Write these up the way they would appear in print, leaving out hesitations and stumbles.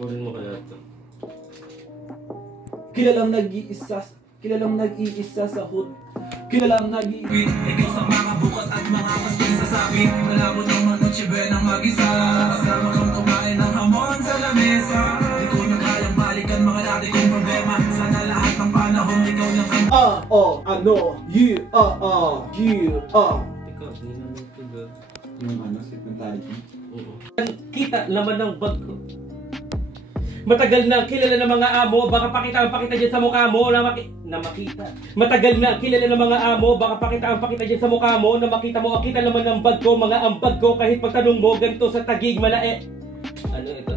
Kunin mo kaya ito. Kilalang nag-iisa sa hood. Kilalang nag-iisa. Ikaw sa mga bukas at mga pasting sasabi. Malabo ng manuchibe ng mag-isa. Kasama kong kumain ng hamon sa lamesa. Di ko na kayang balikan mga dati kong problema. Sana lahat ng panahon ikaw lang ang ano, you. Ikaw, hindi na nagtugal. Yung ano, sentimentality. Oo. Kita, laman ng bag ko. Matagal na kilala ng mga amo, baka pakita dyan sa mukha mo na makita. Matagal na kilala ng mga amo, baka pakita dyan sa mukha mo na makita mo. Ang kita naman ng bag ko, mga ambag ko, kahit pagtanong mo, ganito sa tagig, malae. Ano ito?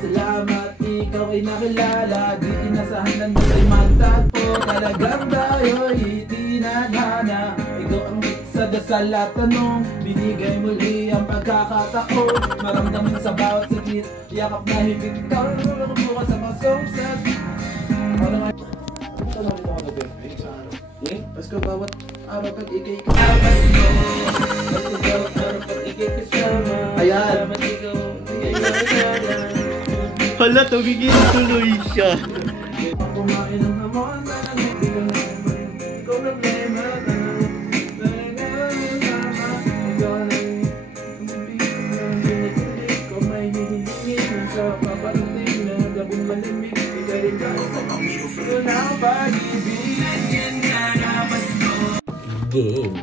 Salamat, ikaw ay nakilala. Di inasahan mo ay magtagpo. Talagang tayo'y itinadhana. Ikaw ang sa dasal at tanong. Binigay muli ang pagkakataon. Maramdaman sa bawat sakit. Yakap na higit ka. Bukas sa masungset. Ano nga? Ito na rin ako na-birthday sa araw. Tapos ko bawat araw pag ikay-ikay. Ayan. Hala, tumigil tuloy siya. Kumain ng hamon, ikaw problema. Ikaw may hihingin sa paparating na gabong malamig. Ikaw rin ka sa pamilyo na pag-ibig. Game.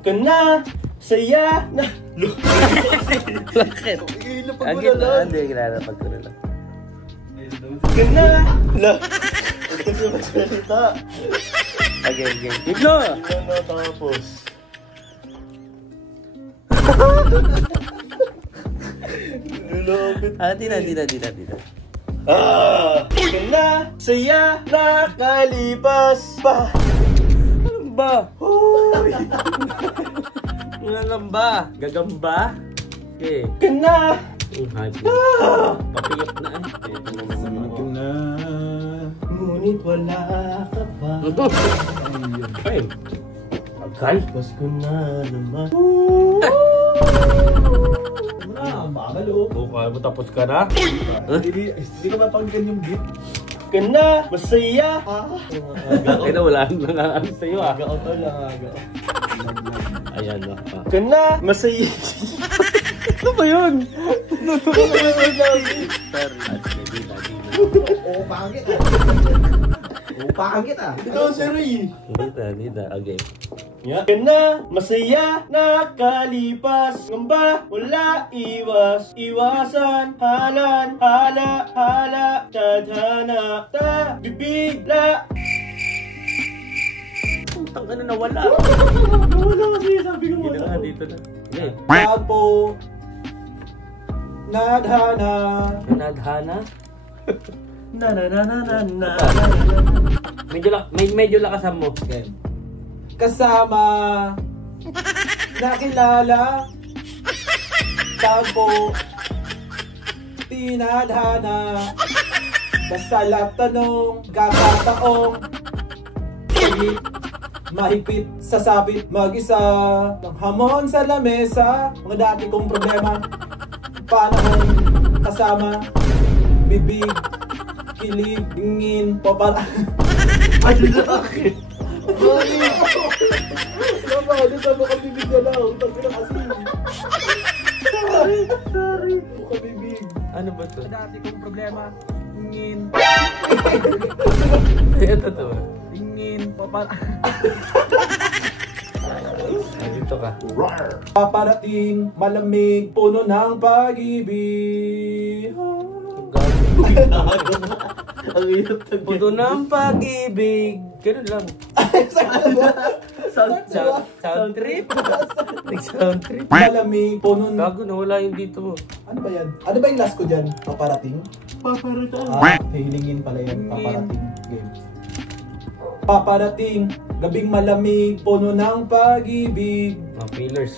Kana, saya na. Bakit? Ang ganda, hindi kinarapag ko na lang. Kana, la. Huwag kasi magsalita. Okay. Dito! Hindi na tapos. Lulapit. Dito. Kana, saya, nakalipas pa. Ano ba? Hoy! Ano ba? Gagamba? Okay. Kana! Hype na. Papiyok na eh. Ito naman naman. na. Ngunit wala ka pa. Ay! Agay! Pasko na naman. Ang bagal oh. Kaya mo tapos ka na? Hindi ko mapakinggan yung beat. Kana, masaya. Ay na, wala nang nangangalis sa'yo ah. Aga to lang, aga. Ayan o. Kana, masaya. Ano ba yun? Natutuwa ko na Sorry. Oo, pangit ah. Oo, pangit ah. Ito, sir eh. Dito. Okay. Kana, masaya, nakalipas. Ngamba, wala iwas. Iwasan, halan, hala, tadhana, bibig, la. Putang ka na nawala. Wala kasi, sabi ko Dito wala. na, dito na. Okay. Tapo. Nadhana. Nadhana? Na. Medyo lakasan mo. Okay. Kasama. Nakilala. Tapo. Tinadhana. Dasal at tanong. Kakataong. Higit. Mahigpit, sasabit, mag-isa. Ng hamon sa lamesa. Mga dati kong problema. Panahon, kasama. Bibig, kilig, tingin, papara. Ano na akin? Lama, ano sabi ka bibig na lang? Utang ka na kasi. Sorry. Buka bibig. Ano ba to? Mga dati kong problema. Tingin, Ito to. tingin, papara. Dito ka. Paparating, malamig, puno ng pag-ibig. Ang hirap tagyan. Puto ng pag-ibig. Ganun lang. Sound trip? Nag-sound trip. Malamig, puno ng... Gago, nawala yung dito. Ano ba yan? Ano ba yung last ko dyan? Paparating? Hihilingin pala yan. Paparating game. Paparating, gabing malamig, puno ng pag-ibig. Mga pillars.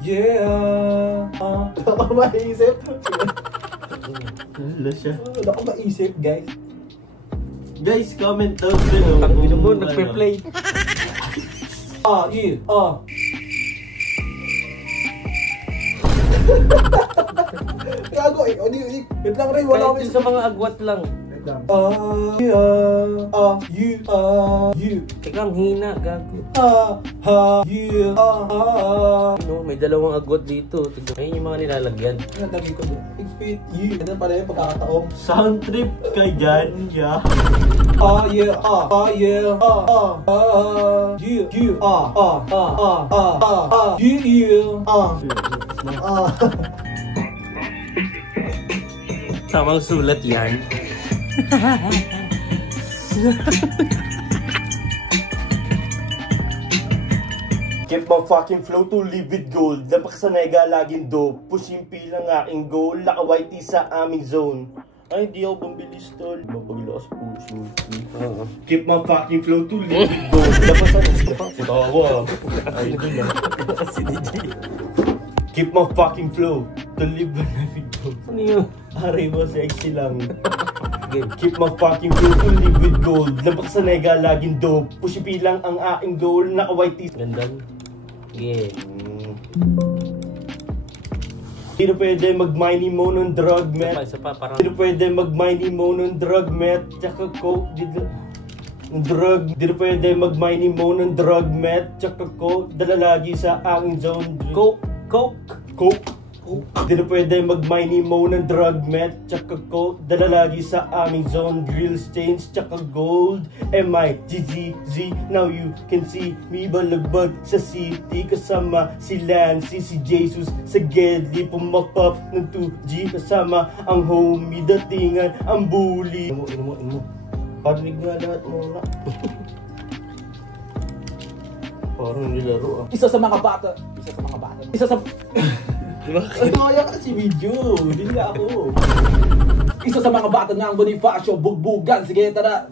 Yeah. Wala ko maisip. Wala siya. Wala ko maisip, guys. Guys, comment down below. Tangin mo, nagpe-play. Gago eh. O di, wait lang rin, wala Kahit sa mga agwat lang. Wait lang. You. Teka, ang hina, gago. You. No, may dalawang agwat dito. Tignan. Ayun yung mga nilalagyan. Ang dami ko doon. Expect you. Ganun pala yung pagkakataong. Sound trip ka dyan, yeah. Yeah. Tamang sulat yan. Keep my fucking flow to live with gold. Napakasanay ga laging dope. Pushing pilang aking goal. Laka-whitey sa aming zone. Ay, di ako pambilis tol. Mapaglakas puso. Keep my fucking flow to live with gold. Napasanay. Tawa. Ay, ito na. Si DJ. Keep my fucking flow to live with gold. Ano yun? Aray mo, sexy lang. Keep my fucking flow to live with gold. Napakasanay ga laging dope. Pushing pilang ang aking goal. Naka-whitey. Gandang. Yeah. Hindi na pwede mag-mining mo ng drug, met. Isa pa, parang... Hindi na pwede mag-mining mo ng drug, met. Tsaka coke, drug. Hindi na pwede mag-mining mo ng drug, met. Tsaka coke, dala lagi sa aking zone. Coke. Hindi na pwede mag-mining mo ng drug, met. Tsaka coke, dala lagi sa aming zone. Grills, chains, tsaka gold. M-I-G-G-Z, now you can see me balagbag sa city. Kasama si Lancy, si Jesus sa Gedli. Pumakpap ng 2G kasama ang homie. Datingan ang bully. Ino mo. Parinig nga lahat muna. Parang nilaro ah. Isa sa mga bata. Kaya kasi video, hindi nga ako. Isa sa mga bata ng Bonifacio, bugbugan. Sige, tara.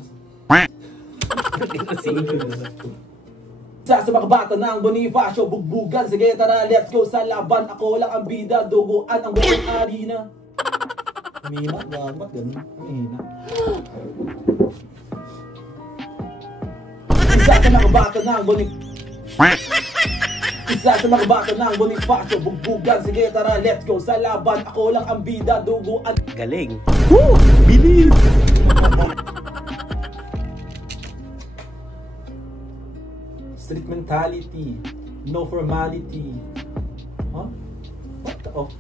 Isa sa mga bata ng Bonifacio, bugbugan. Sige, tara, let's go sa laban. Ako lang ang bida, duguan ang buong arena. Mina, gamat, ganun. Mina. Isa sa mga bata ng Bonifacio, bugbugan. Sige, tara, let's go sa laban. Ako lang ang bida, duguan. Galing. Woo! Bilis! Street mentality, no formality. Huh? What the oh?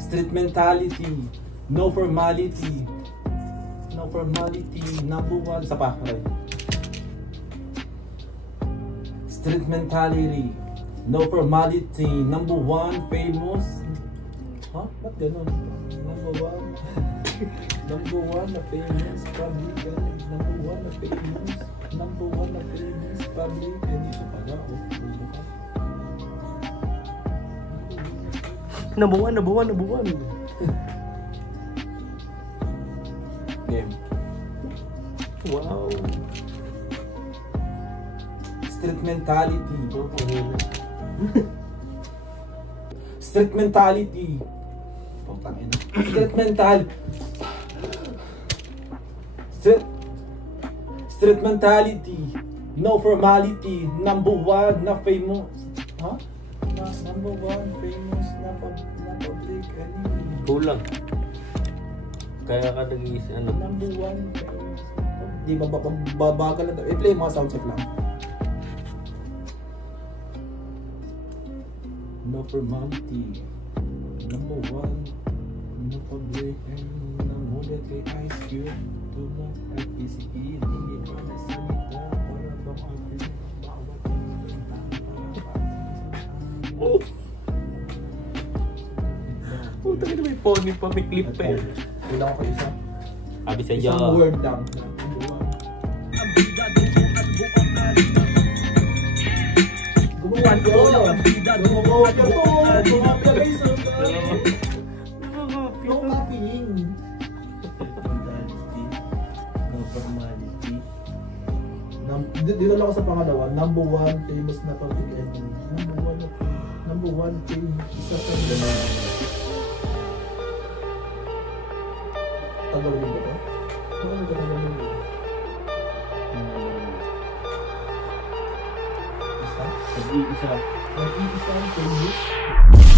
Street mentality, no formality. No formality, number one. Sa pa, okay. Street mentality, no formality, number one, famous. Huh? Ba't ganun? Number one. Number one na famous public. Number one na famous. Number one na famous public. Hindi ko pala. Nabuwan. Game. Wow. Street mentality. Street mentality. Street mentality. No formality. Number one na famous. Huh? Number one famous na public enemy. Kulang. Kaya ka nag-iis, ano? Number one famous. Di ba babagal na. I-play mga sound check lang. No formality. Number one. No public enemy. Namulat kay Ice Cube. Tulong at PCE. Hindi pa nasalita. Para bang akin ang bawat Oh! Puta ka na may pony pa, may clip pa eh. Kulang ko isa. Sabi sa iyo. Isang word lang. Gumawan ko. Gumawan ko. Gumawan ka guys. No copying. No formality. Dito lang ako sa pangalawa. Number one famous na public enemy. Number one famous. Isa sa Tagalog ba ito? Tagalog ba ito? Nag-iisa. Nag-iisa ang